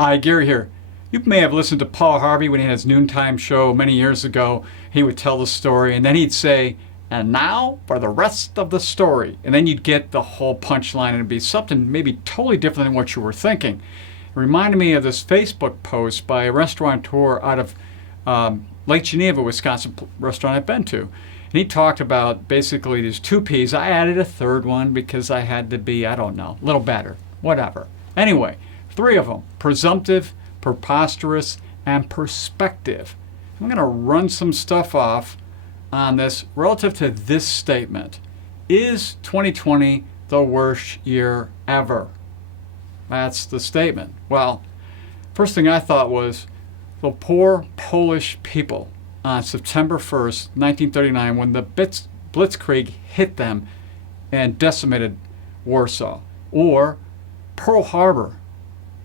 Hi, Gary here. You may have listened to Paul Harvey when he had his noontime show many years ago. He would tell the story and then he'd say, and now for the rest of the story. And then you'd get the whole punchline and it'd be something maybe totally different than what you were thinking. It reminded me of this Facebook post by a restaurateur out of Lake Geneva, Wisconsin, restaurant I've been to. And he talked about basically these two P's. I added a third one because I had to be, I don't know, a little better, whatever. Anyway, three of them: presumptive, preposterous, and perspective. I'm going to run some stuff off on this relative to this statement. Is 2020 the worst year ever? That's the statement. Well, first thing I thought was the poor Polish people on September 1st, 1939, when the Blitzkrieg hit them and decimated Warsaw. Or Pearl Harbor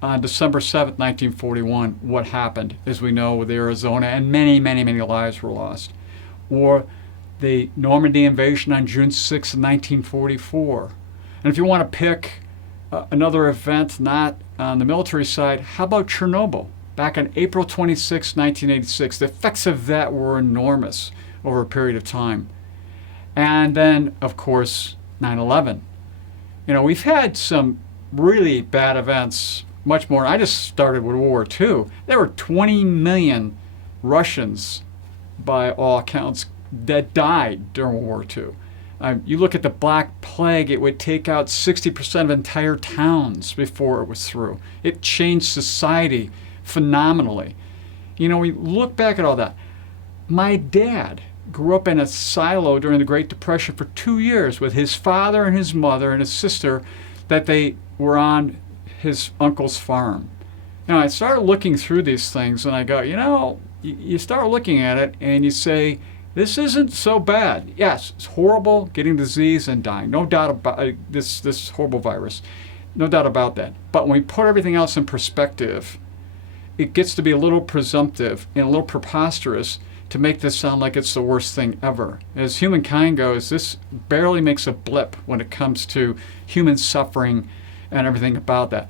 on December 7th, 1941, what happened, as we know, with Arizona, and many, many, many lives were lost. Or the Normandy invasion on June 6th, 1944. And if you want to pick another event not on the military side, how about Chernobyl? Back on April 26, 1986, the effects of that were enormous over a period of time. And then, of course, 9/11. You know, we've had some really bad events, much more. I just started with World War II. There were 20 million Russians, by all accounts, that died during World War II. You look at the Black Plague, it would take out 60% of entire towns before it was through. It changed society phenomenally. You know, we look back at all that. My dad grew up in a silo during the Great Depression for 2 years with his father and his mother and his sister, that they were on his uncle's farm. You know, I started looking through these things and I go, you know, you start looking at it and you say, this isn't so bad. Yes, it's horrible getting disease and dying. No doubt about this horrible virus. No doubt about that. But when we put everything else in perspective, it gets to be a little presumptive and a little preposterous to make this sound like it's the worst thing ever. As humankind goes, this barely makes a blip when it comes to human suffering and everything about that.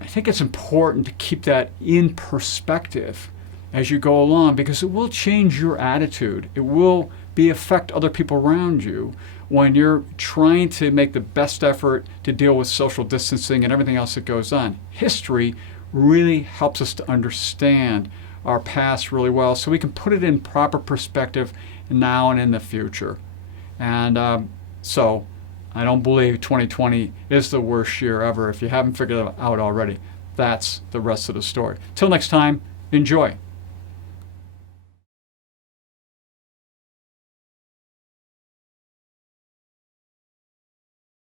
I think it's important to keep that in perspective as you go along, because it will change your attitude. It will affect other people around you when you're trying to make the best effort to deal with social distancing and everything else that goes on. History really helps us to understand our past really well, so we can put it in proper perspective now and in the future. And so I don't believe 2020 is the worst year ever. If you haven't figured it out already, that's the rest of the story. Till next time, enjoy.